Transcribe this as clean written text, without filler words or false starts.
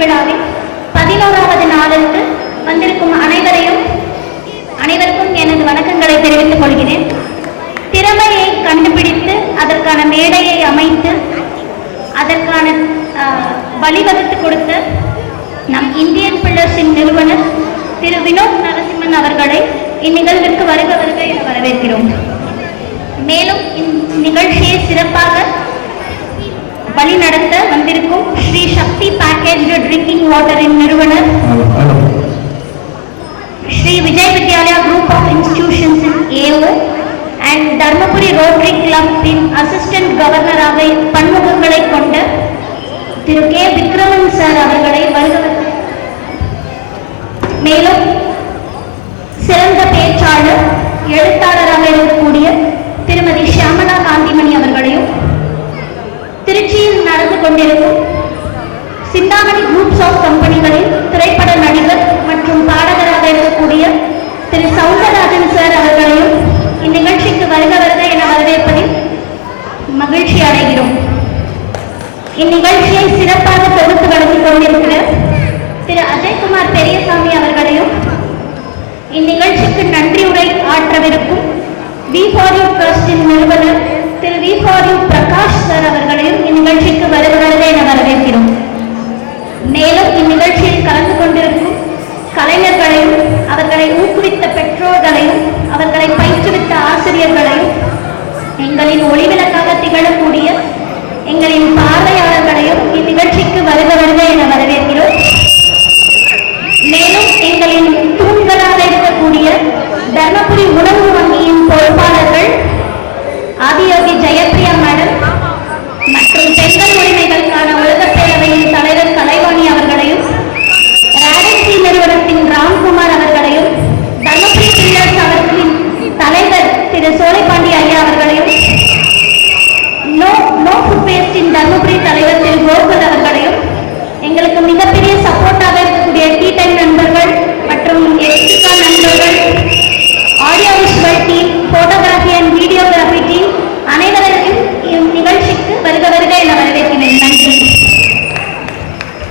திருவிழாவில் 11வது நாளுக்கு வந்திருக்கும் அனைவருக்கும் எனது வணக்கங்களை தெரிவித்துக் கொள்கிறேன். திறமையை கண்டுபிடித்து அதற்கான மேடையை அமைத்து அதற்கான வழிவகுத்து கொடுத்த நம் இந்தியன் பில்லர்ஸின் நிறுவனர் திரு வினோத் நரசிம்மன் அவர்களை இந்நிகழ்விற்கு வருக என வரவேற்கிறோம். மேலும் இந்நிகழ்ச்சியை சிறப்பாக வழிநடத்த வந்திருக்கும் ஸ்ரீ சக்தி பேக்கேஜ்டு ட்ரிங்கிங் வாட்டரின் நிறுவனர் Shri Vijay Vidyalaya group of institutions AO and Dharmapuri rotary கிளப்பின் அசிஸ்டன்ட் கவர்னராக பன்முகங்களை கொண்ட திரு கே விக்ரமன் சார் அவர்களை வருக. மேலும் சிறந்த பேச்சாளர் எழுத்தாளராக இருக்கக்கூடிய திருமதி ஷியாமலா காந்திமணி அவர்களையும் திருச்சியில் நடந்து கொண்டிருக்கும் சிந்தாமணி குரூப்ஸ் ஆஃப் கம்பெனிகளில் திரைப்பட நடிகர் மற்றும் பாடகராக இருக்கக்கூடிய திரு சவுந்தரராஜன் சார் அவர்களையும் இந்நிகழ்ச்சிக்கு வருக என வரவேற்பதில் மகிழ்ச்சி அடைகிறோம். இந்நிகழ்ச்சியை சிறப்பாக தொகுத்து வழங்கிக் கொண்டிருக்கிற திரு அஜய்குமார் பெரியசாமி அவர்களையும் இந்நிகழ்ச்சிக்கு நன்றியுரை ஆற்றவிருக்கும் V4U ட்ரஸ்டின் நிறுவனர் திரு V4U பிரகாஷ் சார் அவர்களையும் இந்நிகழ்ச்சிக்கு வருக என வரவேற்கிறோம். மேலும் இந்நிகழ்ச்சியில் கலந்து கொண்டிருக்கும் கலைஞர்களையும் அவர்களை ஊக்குவித்த பெற்றோர்களையும் அவர்களை பயிற்றுவித்த ஆசிரியர்களையும் எங்களின் ஒளிவிளக்காக திகழக்கூடிய எங்களின் பார்வையாளர்களையும் இந்நிகழ்ச்சிக்கு வருக என வரவேற்கிறோம். மேலும் எங்களின் தூண்களாக இருக்கக்கூடிய தர்மபுரி உணவு வங்கியின் பொறுப்பாளர்கள் ஆதியோகி ஜெயப்பிரியா மேடம் மற்றும் பெண்கள் உரிமைகளுக்கான உலக பேரவையின் தலைவர் கலைவாணி அவர்களையும் ராடக்சி நிறுவனத்தின் ராம்குமார் அவர்களையும் தர்மபுரி பில்லர்ஸ் அவர்களின் தலைவர் திரு சோலைபாண்டி ஐயா அவர்களையும் நோ ஃபுட் வேஸ்டின் தர்மபுரி தலைவர் திரு கோகுல் அவர்களையும் எங்களுக்கு மிகப்பெரிய சப்போர்ட்டாக இருக்கக்கூடிய டீ டைம் நண்பர்கள் மற்றும் எக்ஸ்ட்ரா நண்பர்கள்